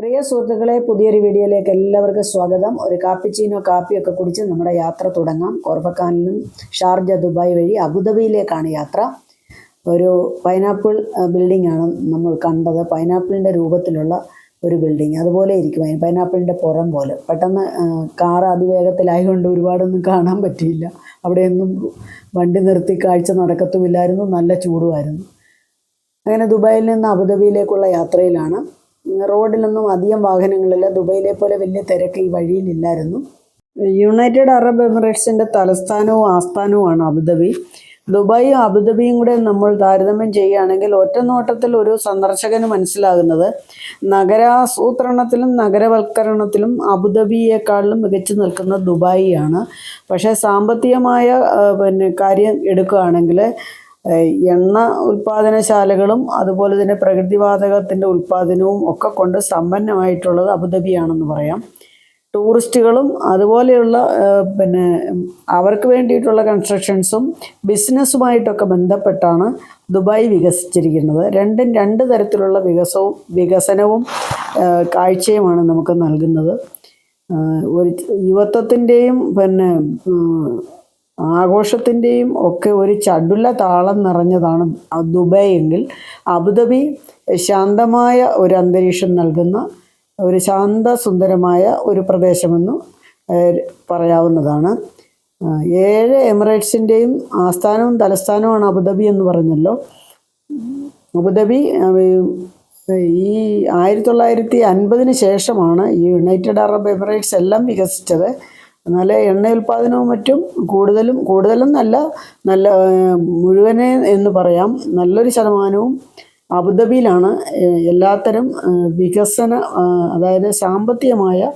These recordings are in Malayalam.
പ്രിയ സുഹൃത്തുക്കളെ, പുതിയൊരു വീഡിയോയിലേക്ക് എല്ലാവർക്കും സ്വാഗതം. ഒരു കാപ്പിച്ചീനോ കാപ്പിയൊക്കെ കുടിച്ച് നമ്മുടെ യാത്ര തുടങ്ങാം. കോർഫക്കാനിലും ഷാർജ, ദുബായ് വഴി അബുദാബിയിലേക്കാണ് യാത്ര. ഒരു പൈനാപ്പിൾ ബിൽഡിംഗ് ആണ് നമ്മൾ കണ്ടത്. പൈനാപ്പിളിൻ്റെ രൂപത്തിലുള്ള ഒരു ബിൽഡിംഗ് അതുപോലെ ഇരിക്കും. പൈനാപ്പിളിൻ്റെ പുറം പോലെ. പെട്ടെന്ന് കാർ അതിവേഗത്തിലായതുകൊണ്ട് ഒരുപാടൊന്നും കാണാൻ പറ്റിയില്ല. അവിടെയൊന്നും വണ്ടി നിർത്തി കാഴ്ച നടക്കത്തുമില്ലായിരുന്നു. നല്ല ചൂടുമായിരുന്നു. അങ്ങനെ ദുബായിൽ നിന്ന് അബുദാബിയിലേക്കുള്ള യാത്രയിലാണ്. റോഡിലൊന്നും അധികം വാഹനങ്ങളില്ല. ദുബൈയിലെ പോലെ വലിയ തിരക്ക് ഈ വഴിയിലില്ലായിരുന്നു. യുണൈറ്റഡ് അറബ് എമിറേറ്റ്സിൻ്റെ തലസ്ഥാനവും ആസ്ഥാനവുമാണ് അബുദാബി. ദുബായും അബുദാബിയും കൂടെ നമ്മൾ താരതമ്യം ചെയ്യുകയാണെങ്കിൽ ഒറ്റ നോട്ടത്തിൽ ഒരു സന്ദർശകന് മനസ്സിലാകുന്നത് നഗരാസൂത്രണത്തിലും നഗരവൽക്കരണത്തിലും അബുദാബിയേക്കാളിലും മികച്ചു നിൽക്കുന്ന ദുബായിയാണ്. പക്ഷേ സാമ്പത്തികമായ കാര്യം എടുക്കുകയാണെങ്കിൽ എണ്ണ ഉൽപ്പാദനശാലകളും അതുപോലെ തന്നെ പ്രകൃതിവാതകത്തിൻ്റെ ഉൽപ്പാദനവും ഒക്കെ കൊണ്ട് സമ്പന്നമായിട്ടുള്ളത് അബുദാബിയാണെന്ന് പറയാം. ടൂറിസ്റ്റുകളും അതുപോലെയുള്ള അവർക്ക് വേണ്ടിയിട്ടുള്ള കൺസ്ട്രക്ഷൻസും ബിസിനസ്സുമായിട്ടൊക്കെ ബന്ധപ്പെട്ടാണ് ദുബായ് വികസിച്ചിരിക്കുന്നത്. രണ്ട് തരത്തിലുള്ള വികസനവും കാഴ്ചയുമാണ് നമുക്ക് നൽകുന്നത്. ഒരു യുവത്വത്തിൻ്റെയും ആഘോഷത്തിൻ്റെയും ഒക്കെ ഒരു ചടുല താളം നിറഞ്ഞതാണ് ദുബായ് എങ്കിൽ അബുദാബി ശാന്തമായ ഒരു അന്തരീക്ഷം നൽകുന്ന ഒരു ശാന്തസുന്ദരമായ ഒരു പ്രദേശമെന്ന് പറയാവുന്നതാണ്. 7 എമിറേറ്റ്സിൻ്റെയും ആസ്ഥാനവും തലസ്ഥാനവുമാണ് അബുദാബി എന്ന് പറഞ്ഞല്ലോ. അബുദാബി ഈ 1950 ശേഷമാണ് ഈ യുണൈറ്റഡ് അറബ് എമിറേറ്റ്സ് എല്ലാം വികസിച്ചത്. എന്നാൽ എണ്ണ ഉൽപ്പാദനവും മറ്റും കൂടുതലും നല്ല മുഴുവനെ എന്ന് പറയാം, നല്ലൊരു ശതമാനവും അബുദാബിയിലാണ്. എല്ലാത്തരം അതായത് സാമ്പത്തികമായ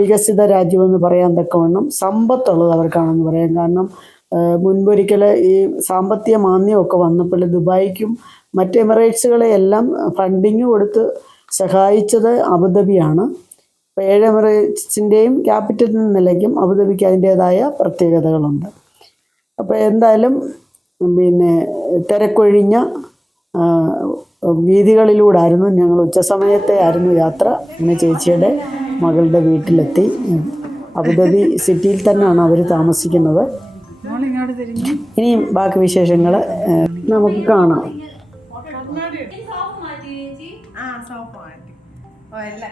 വികസിത രാജ്യമെന്ന് പറയാൻ തക്കവണ്ണം സമ്പത്തുള്ളത് അവർക്കാണെന്ന് പറയാം. കാരണം മുൻപൊരിക്കൽ ഈ സാമ്പത്തിക മാന്ദ്യമൊക്കെ വന്നപ്പോൾ ദുബായിക്കും മറ്റ് എമിറേറ്റ്സുകളെ എല്ലാം ഫണ്ടിങ് കൊടുത്ത് സഹായിച്ചത് അബുദാബിയാണ്. 7 എമിറേറ്റ്സിൻ്റെയും ക്യാപിറ്റൽ എന്ന നിലയ്ക്കും അബുദാബിക്ക് അതിൻ്റേതായ പ്രത്യേകതകളുണ്ട്. അപ്പോൾ എന്തായാലും തിരക്കൊഴിഞ്ഞ വീതികളിലൂടായിരുന്നു ഞങ്ങൾ ഉച്ചസമയത്തെ ആയിരുന്നു യാത്ര. അങ്ങനെ ചേച്ചിയുടെ മകളുടെ വീട്ടിലെത്തി. അബുദാബി സിറ്റിയിൽ തന്നെയാണ് അവർ താമസിക്കുന്നത്. ഇനിയും ബാക്കി വിശേഷങ്ങൾ നമുക്ക് കാണാം.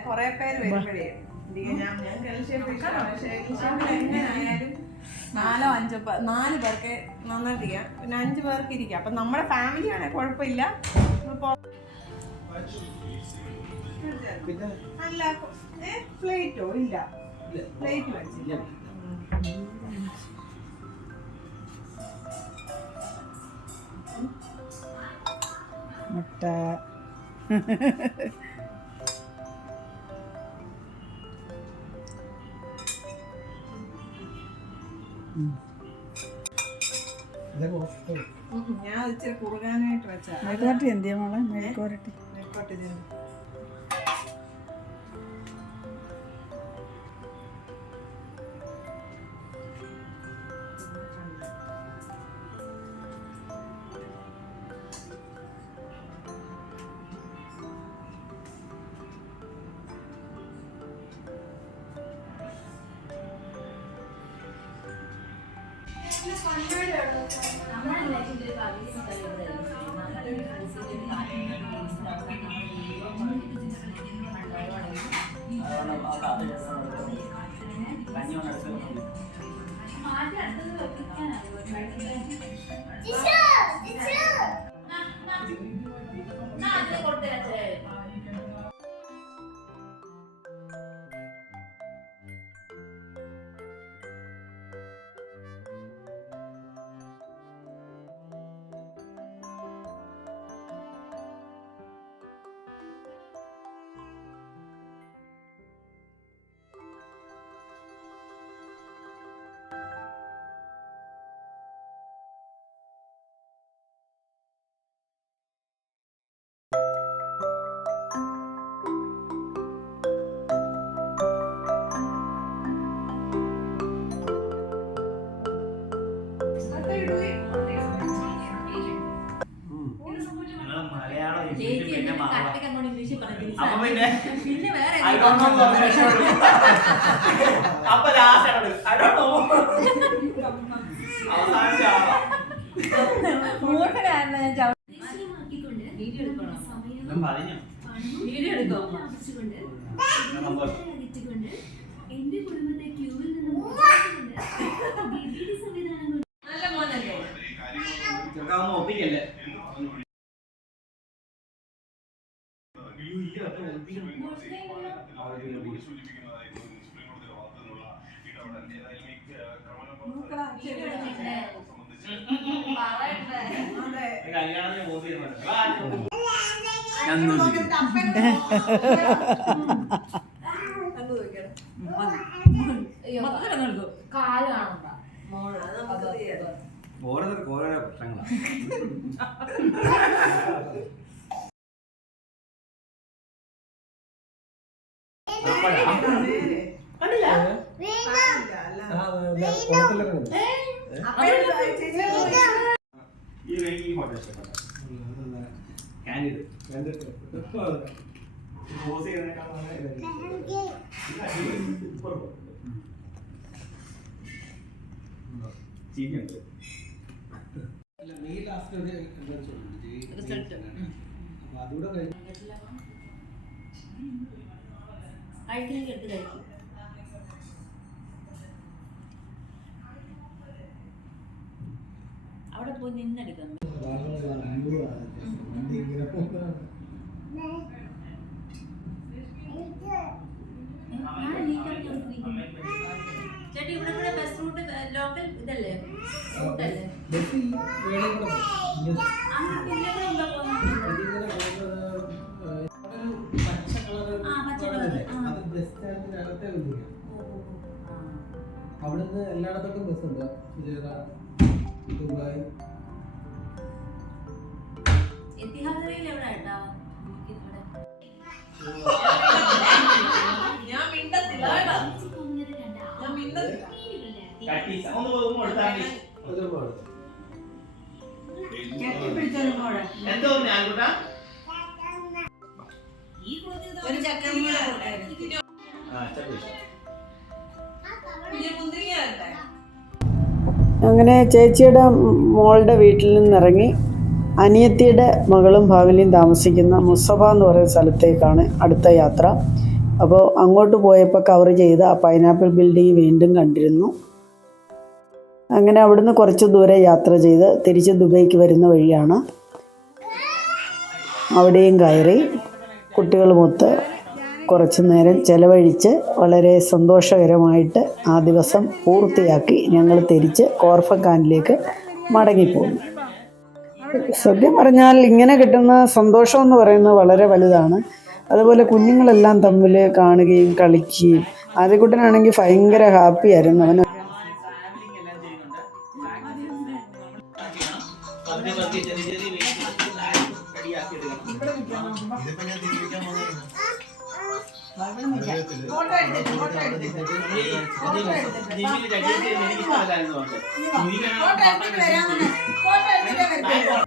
കുറെ പേര് വരുമ്പോഴേ എങ്ങനെയായാലും 4 പേർക്ക് നന്നായിട്ട് ചെയ്യാം. പിന്നെ 5 പേർക്ക് ഇരിക്കാം. അപ്പം നമ്മുടെ ഫാമിലിയാണെ കുഴപ്പമില്ല. അല്ല പ്ലേറ്റോ ഇല്ല, പ്ലേറ്റ് വെച്ചില്ല. മുട്ട ഞാൻ ഇച്ചിരി കുറുകാനായിട്ട് വെച്ചാ മെഴുക്കുവരട്ടി എന്തിയാ മോളെ? മെഴുക്കുവരട്ടി അപ്പൊ ലാസ്റ്റ് വീഡിയോ എടുക്കും. എന്റെ കുടുംബത്തെ ക്യൂവിൽ നിന്ന് നല്ല മോനല്ലേ? ഒപ്പിക്കല്ലേ കല്യാണത്തിന് ഓരോരോ പ്രശ്നങ്ങളാണ്. ഈ ഫോട്ടോ ഇഷ്ടപ്പെട്ടു. ചീനുണ്ട്. അവിടെ പോയി നിന്നെടുക്കാം. ചേട്ടി ഇവിടെ കൂടെ ബസ് റൂട്ട് ലോക്കൽ ഇതല്ലേ റൂട്ടല്ലേ? അവിടുന്ന് എല്ലായിടത്തോട്ടും ബസ് ഉണ്ട്. ദുബായ് എത്തിഹാദയിൽ എവിടെ കേട്ടോ? ഞാൻ മിണ്ടത്തില്ല. എന്തോ ഞാൻകൂട്ടാ ഒരു ചക്കര മുന്തിരിങ്ങ തരട്ടെ. അങ്ങനെ ചേച്ചിയുടെ മോളുടെ വീട്ടിൽ നിന്നിറങ്ങി അനിയത്തിയുടെ മകളും ഫാമിലിയും താമസിക്കുന്ന മുസഫ എന്ന് പറയുന്ന സ്ഥലത്തേക്കാണ് അടുത്ത യാത്ര. അപ്പോൾ അങ്ങോട്ട് പോയപ്പോൾ കവർ ചെയ്ത ആ പൈനാപ്പിൾ ബിൽഡിംഗ് വീണ്ടും കണ്ടിരുന്നു. അങ്ങനെ അവിടുന്ന് കുറച്ച് ദൂരെ യാത്ര ചെയ്ത് തിരിച്ച് ദുബൈക്ക് വരുന്ന വഴിയാണ്. അവിടെയും കയറി കുട്ടികളുമൊത്ത് കുറച്ച് നേരം ചെലവഴിച്ച് വളരെ സന്തോഷകരമായിട്ട് ആ ദിവസം പൂർത്തിയാക്കി ഞങ്ങൾ തിരിച്ച് കോർഫഖാനിലേക്ക് മടങ്ങിപ്പോന്നു. സത്യം പറഞ്ഞാൽ ഇങ്ങനെ കിട്ടുന്ന സന്തോഷം എന്ന് പറയുന്നത് വളരെ വലുതാണ്. അതുപോലെ കുഞ്ഞുങ്ങളെല്ലാം തമ്മിൽ കാണുകയും കളിക്കുകയും ആദ്യക്കുട്ടനാണെങ്കിൽ ഭയങ്കര ഹാപ്പി ആയിരുന്നു. അവന്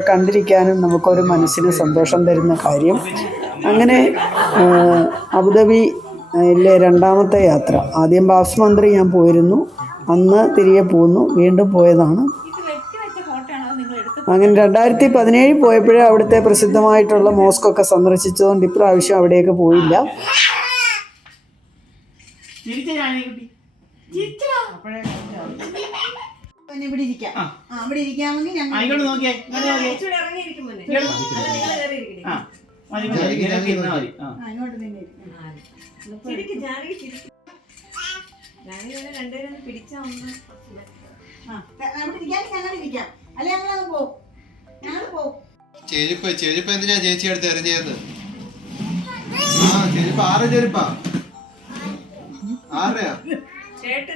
കണ്ടിരിക്കാനും നമുക്കൊരു മനസ്സിന് സന്തോഷം തരുന്ന കാര്യം. അങ്ങനെ അബുദാബിയിലെ രണ്ടാമത്തെ യാത്ര. ആദ്യം ബാസ് മന്ത്രി ഞാൻ പോയിരുന്നു, അന്ന് തിരികെ പോന്നു, വീണ്ടും പോയതാണ്. അങ്ങനെ 2017 പോയപ്പോഴേ അവിടുത്തെ പ്രസിദ്ധമായിട്ടുള്ള മോസ്കൊക്കെ സന്ദർശിച്ചതുകൊണ്ട് ഇപ്രാവശ്യം അവിടെയൊക്കെ പോയില്ല. ഇവിടെ ഇരിക്കാം. അവിടെ ഇരിക്കാമെങ്കിൽ ഞങ്ങൾ രണ്ടുപേരും പിടിച്ചാ ഒന്ന് അവിടെ ഇരിക്കാൻ ഞങ്ങൾ ഇരിക്കാം. അല്ലെ ഞങ്ങളങ്ങ് പോകും. ഞങ്ങൾ പോകും. ചെരുപ്പ് എന്തിനാ ചേച്ചി അടുത്ത് എറിഞ്ഞത്? ആ ചെരുപ്പ് ആറ് ചെരുപ്പാ ആറയാ ചേട്ട്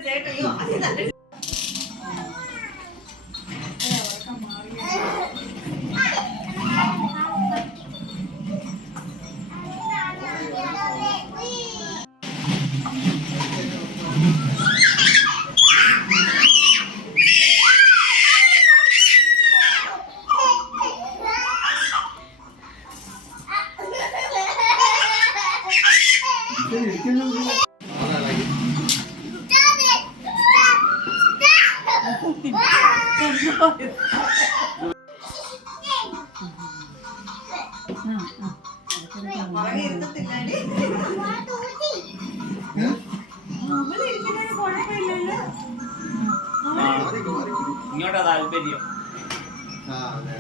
പുറകെ ഇരുത്തത്തില്ലാടി. അവള് ഇരിക്കുന്നതിന് കുഴപ്പമില്ലല്ലോ. ഇങ്ങോട്ടാ താല്പര്യം. ആ അതെ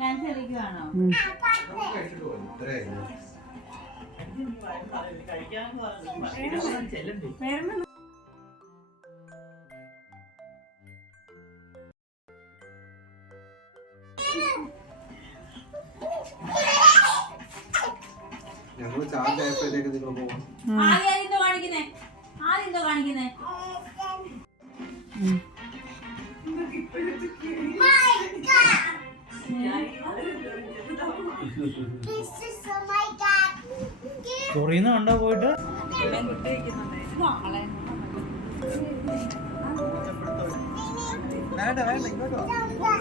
ഡാൻസ് കളിക്കുവാണോ? വേറെ ഞങ്ങള് ചാർജ് ആയപ്പോഴത്തേക്ക് നിങ്ങൾ പോകും. ആദ്യം എന്തോ കാണിക്കുന്നേ? ആദ്യം എന്തോ കാണിക്കുന്നേ? ചൊറിയുന്ന കണ്ടാ പോയിട്ട് വേണ്ട വേണ്ട ഇങ്ങോട്ട് വാ.